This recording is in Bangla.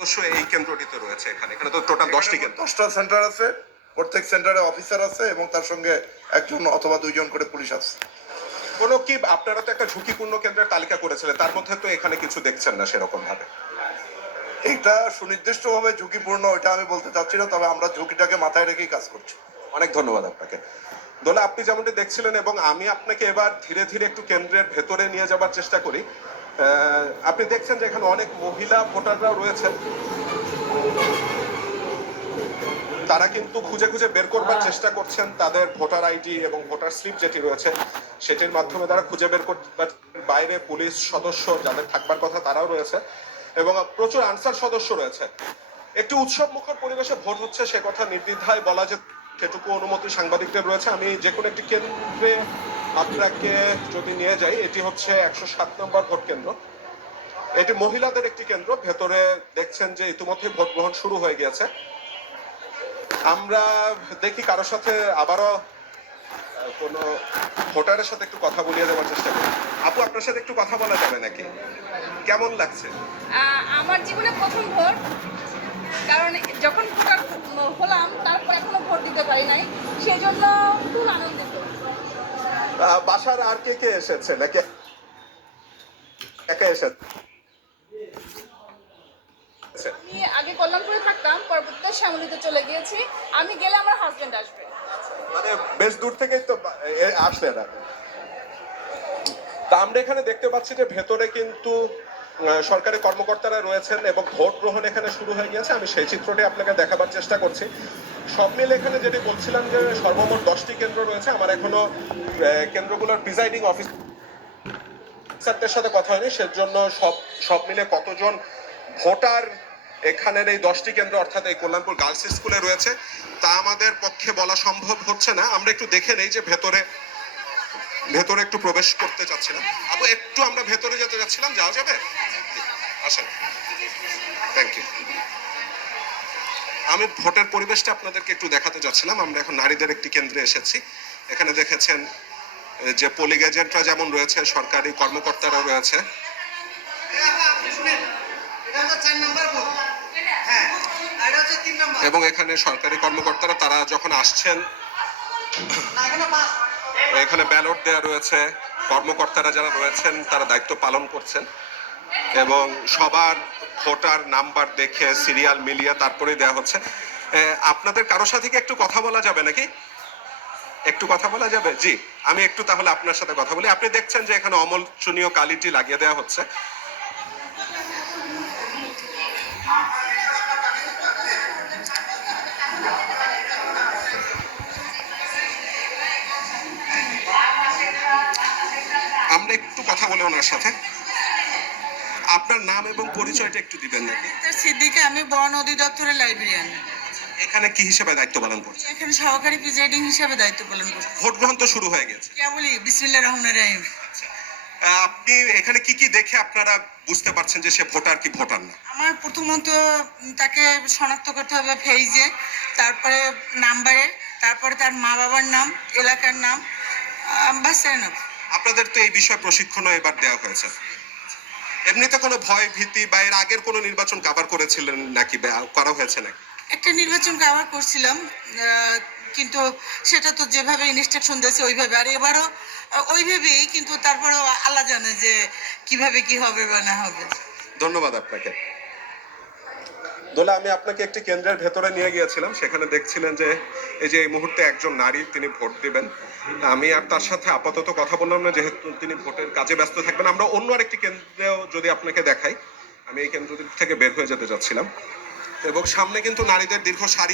অবশ্যই এই কেন্দ্রটিতে রয়েছে। এখানে এখানে তো টোটাল 10টি কেন্দ্র, 10টা সেন্টার আছে। প্রত্যেক সেন্টারে অফিসার আছে এবং তার সঙ্গে একজন অথবা দুইজন করে পুলিশ আছে। কোনো কি আপনারা তো একটা ঝুঁকিপূর্ণ কেন্দ্রের তালিকা করেছিলেন, তার মধ্যে তো এখানে কিছু দেখছেন না সেরকম ভাবে? এটা সুনির্দিষ্টভাবে ঝুঁকিপূর্ণ এটা আমি বলতে চাচ্ছি না, তবে আমরা ঝুঁকিটাকে মাথায় রেখেই কাজ করছি। অনেক ধন্যবাদ আপনাকে। দোলা, আপনি যেমনটি দেখছিলেন এবং আমি আপনাকে এবার ধীরে ধীরে একটু কেন্দ্রের ভেতরে নিয়ে যাবার চেষ্টা করি। আপনি দেখছেন যে এখানে অনেক মহিলা ভোটাররাও রয়েছেন। তারা কিন্তু খুঁজে খুঁজে বের করবার চেষ্টা করছেন তাদের ভোটার আইডি এবং ভোটার স্লিপ যেটি রয়েছে সেটির মাধ্যমে তারা খুঁজে বের করবার। বাইরে পুলিশ সদস্য যাদের থাকবার কথা তারাও রয়েছে এবং প্রচুর আনসার সদস্য রয়েছে। একটি উৎসব মুখর পরিবেশে ভোট হচ্ছে সে কথা নির্দ্বিধায় বলা যে সেটুকু অনুমতি সাংবাদিকদের রয়েছে। আমি যে কোনো একটি কেন্দ্রে আপনাকে যদি নিয়ে যাই, এটি হচ্ছে 107 নম্বর ভোট কেন্দ্র। এটি মহিলাদের একটি কেন্দ্র। ভেতরে দেখছেন যে ইতিমধ্যে ভোট গ্রহণ শুরু হয়ে গিয়েছে। আমরা দেখি কারোর সাথে আবারও কোনো ভোটারের সাথে একটু কথা বলিয়ে দেওয়ার চেষ্টা করি। আপু, আপনার সাথে একটু কথা বলা যাবে নাকি? কেমন লাগছে? আমার জীবনে প্রথম ভোট, কারণ যখন ভোটার হলাম তারপর এখনো ভোট দিতে পারি নাই, সেই জন্য খুব আনন্দিত। বাসার আর কে কে এসেছে নাকি একা এসেছে? আমি আগে কল্যাণপুরে থাকতাম, পরবর্তীতে শ্যামলীতে চলে গিয়েছি। আমি গেলে আমার হাজবেন্ড আসবে। মানে বেশ দূর থেকেই তো আসলে না। তা আমরা এখানে দেখতে পাচ্ছি যে ভেতরে কিন্তু সরকারি কর্মকর্তারা রয়েছেন এবং ভোট গ্রহণ এখানে শুরু হয়ে গেছে। আমি সেই চিত্রটি আপনাকে দেখাবার চেষ্টা করছি। সব মিলে এখানে যেটি বলছিলাম যে সর্বমোট 10টি কেন্দ্র রয়েছে। আমার এখনো কেন্দ্রগুলোর প্রিজাইডিং অফিসারদের সাথে কথা হয়নি, সেজন্য সব মিলে কতজন ভোটার এখানের এই 10টি কেন্দ্র অর্থাৎ এই কল্যাণপুর গার্লস স্কুলে রয়েছে তা আমাদের পক্ষে বলা সম্ভব হচ্ছে না। আমরা একটু দেখে নেই যে ভেতরে একটু প্রবেশ করতে চাচ্ছিলাম। আপু, একটু আমরা ভেতরে যেতে যাচ্ছিলাম, যাওয়া যাবে? আসেন, থ্যাংক ইউ। আমি ভোটের পরিবেশটা আপনাদেরকে একটু দেখাতে যাচ্ছিলাম। আমরা এখন নারীদের একটি কেন্দ্রে এসেছি। এখানে দেখেছেন যে পোলিং এজেন্টরা যেমন রয়েছে, সরকারি কর্মকর্তারা রয়েছে। এবং এখানে সরকারি কর্মকর্তারা তারা যখন আসছেন, এখানে ব্যালট দেওয়া রয়েছে। কর্মকর্তারা যারা রয়েছেন তারা দায়িত্ব পালন করছেন এবং সবার ভোটার নাম্বার দেখে সিরিয়াল মিলিয়ে তারপরে দেওয়া হচ্ছে। আপনাদের কারোর সাথে কি একটু কথা বলা যাবে নাকি? একটু কথা বলা যাবে? জি, আমি একটু তাহলে আপনার সাথে কথা বলি। আপনি দেখছেন যে এখানে অমলচনীয় কালিটি লাগিয়ে দেওয়া হচ্ছে। আমরা একটু কথা বলে ওনার সাথে। আপনার নাম এবং পরিচয়টা একটু দিবেন নাকি? সিদ্দিকা, আমি বন অধিদপ্তরের লাইব্রেরিয়ান। এখানে কি হিসেবে দায়িত্ব পালন করছেন? এখানে সহকারী প্রিজাইডিং হিসেবে দায়িত্ব পালন করছি। ভোট গ্রহণ তো শুরু হয়ে গেছে। কে বলি বিসমিল্লাহির রহমানির রহিম। আপনি এখানে কি কি দেখে আপনারা বুঝতে পারছেন যে সে ভোটার কি ভোটার না? আমার প্রথমত তাকে শনাক্ত করতে হবে ফেইজে, তারপরে নাম্বারে, তারপরে তার মা বাবার নাম, এলাকার নাম, বাস এনাফ। আপনাদের তো এই বিষয়ে প্রশিক্ষণও এবার দেওয়া হয়েছে। এমনিতে কোনো ভয় ভীতি বা এর আগের কোনো নির্বাচন কভার করেছিলেন নাকি, করা হয়েছে নাকি? একটা নির্বাচন কভার করছিলাম, কিন্তু সেটা তো যেভাবে ইনস্ট্রাকশন দিয়েছে ওইভাবে, আর এবারও ওইভাবেই, কিন্তু তারপরেও আল্লাহ জানে যে কিভাবে কি হবে বা না হবে। ধন্যবাদ আপনাকে। দোলা, আমি আপনাকে একটি কেন্দ্রের ভেতরে নিয়ে গিয়েছিলাম। সেখানে দেখছিলেন যে এই মুহূর্তে একজন নারী তিনি ভোট দিবেন। আমি আর তার সাথে আপাতত কথা বললাম না, যেহেতু তিনি ভোটের কাজে ব্যস্ত থাকবেন। আমরা অন্য আরেকটি কেন্দ্রেও যদি আপনাকে দেখাই। আমি এই কেন্দ্র থেকে বের হয়ে যেতে চাচ্ছিলাম এবং সামনে কিন্তু নারীদের দীর্ঘ সারি